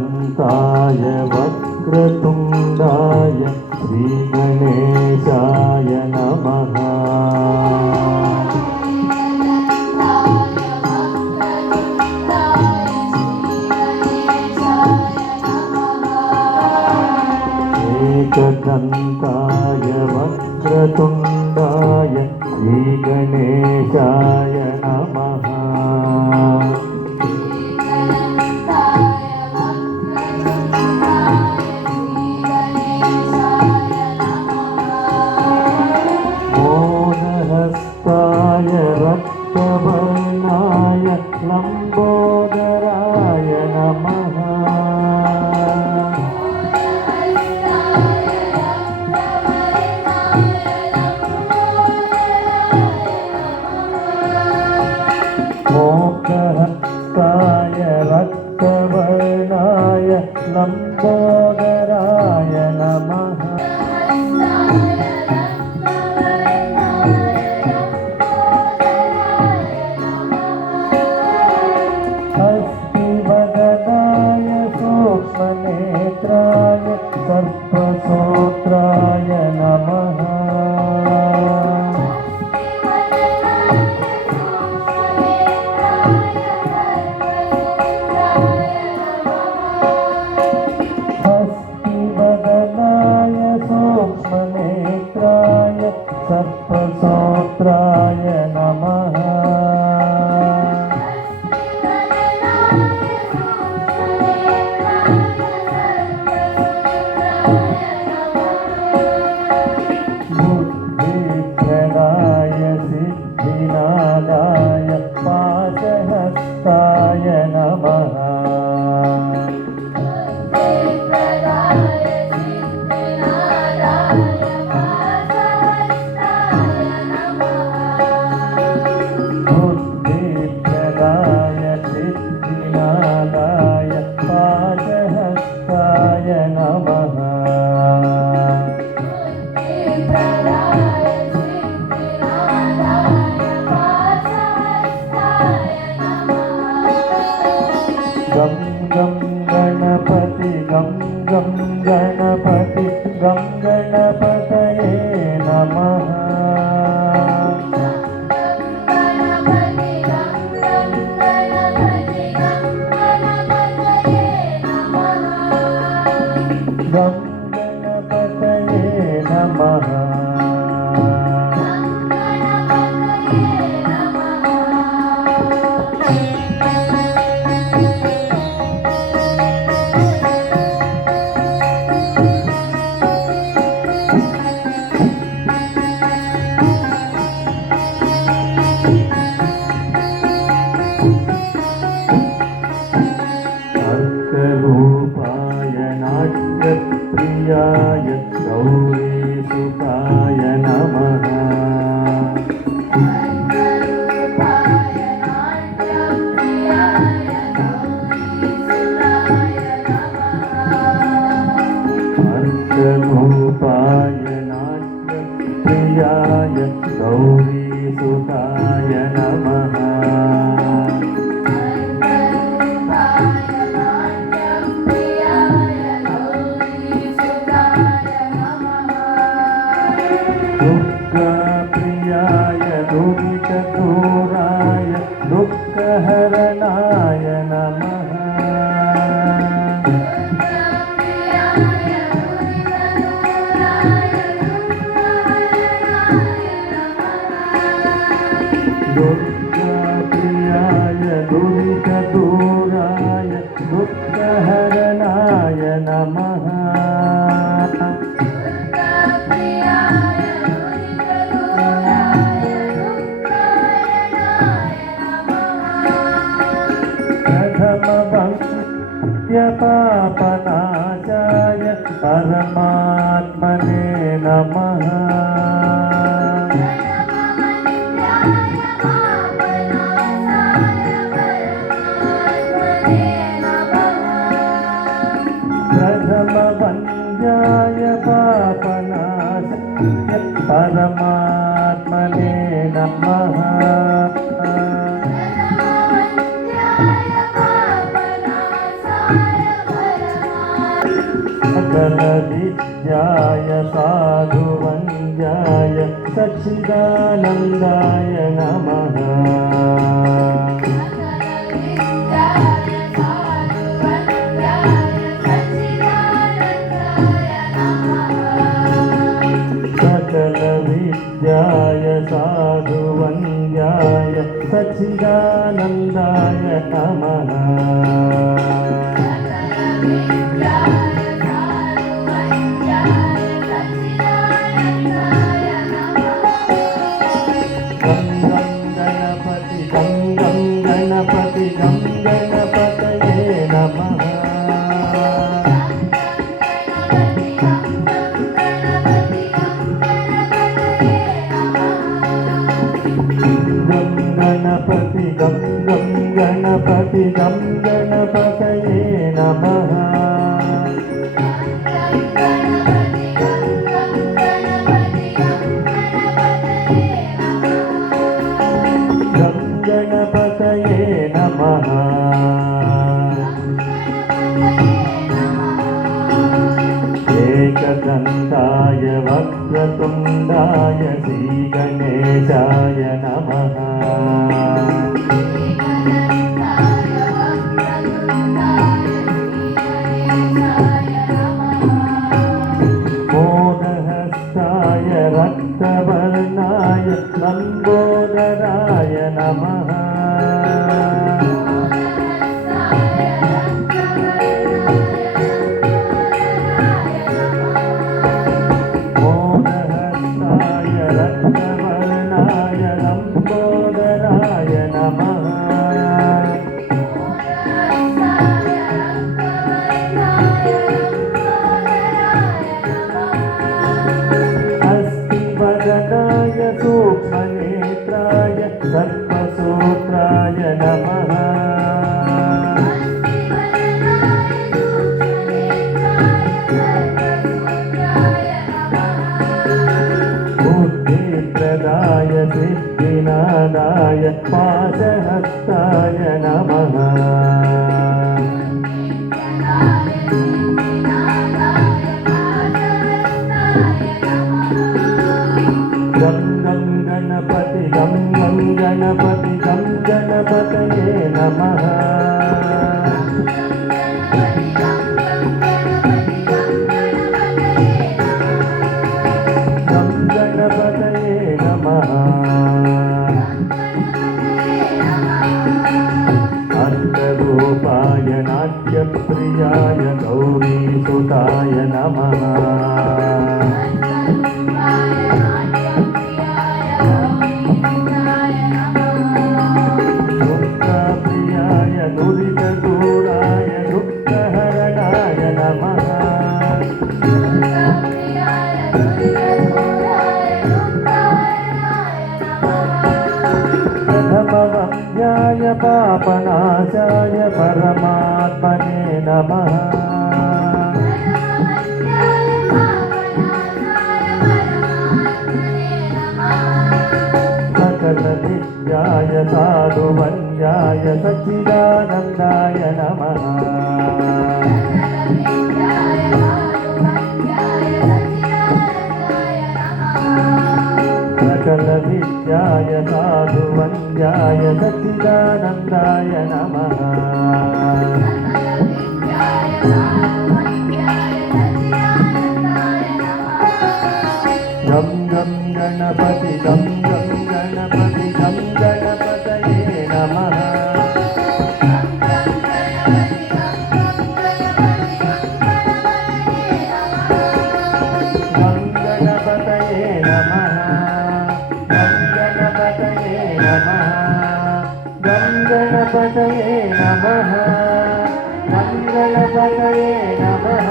एकदन्ताय वक्रतुण्डाय श्रीगणेशाय नमः। एकदन्ताय वक्रतुण्डाय श्रीगणेशाय नमः। मोदहस्ताय रक्तवर्णाय लम्बोदराय नमः। मोक्षहस्ताय रक्तवर्णाय लम्बोदराय नमः। हस्तिवदनाय सूक्ष्मनेत्राय सर्पसोत्राय नमः। सूक्ष्मनेत्राय सर्पसोत्राय नमः। बुद्धिप्रदाय सिद्धिनादाय पाशहस्ताय नमः। बुद्धिप्रदाय सिद्धिनादाय पाशहस्ताय नमः। गं गं गणपति गं गं गणपति गं गणपतये नमः। गं गणपतये नमः। अर्करूपाय नाट्यप्रियाय गौरीसुताय नमः। अर्करूपाय नाट्यप्रियाय गौरीसुताय नमः। दुःखप्रियाय दुरितदूराय दुःखहरणाय नमः। दुःखप्रियाय दुरितदूराय दुःखहरणाय नमः। प्रथमभक्त्यपापनाशाय परमात्मने नमः। प्रथमभञ्जाय पापनाशाय परमात्मने नमः। सकलविद्याय साधुवन्द्याय सच्चिदानन्दाय नमः सकलविद्याय साधुवन्द्याय सच्चिदानन्दाय नमः गणपति गं गणपतये नमः गणपति गं गणपति गं गणपतये नमः गणपतये नमः एकदन्ताय वक्रतुण्डाय श्रीगणेशाय नमः मोदहस्ताय रक्तवर्णाय लम्बोदराय नमः मोदहस्ताय रक्तवर्णाय लम्बोदराय नमः अस्तिवदनाय सूक्ष्मनेत्राय सर्पसूत्राय नमः बुद्धिप्रदाय सिद्धिनादाय पाशहस्ताय नमः गं गणपति गं गणपति गं गणपतये नमः गं गणपतये नमः अर्थरूपाय नाट्यप्रियाय गौरीसुताय नमः दुःखप्रियाय दुरितदूराय दुःखहरणाय नमः प्रथमवन्द्याय पापनाशाय परमात्मने नमः सकलविद्याय साधुवन्द्याय सच्चिदानन्दाय नमः सकलविद्याय साधुवन्द्याय सच्चिदानन्दाय नमः गं गं गणपति गं गणपति गं गणपतये नमः गं गणपतये नमः गं गणपतये नमः गं गणपतये नमः गं गणपतये नमः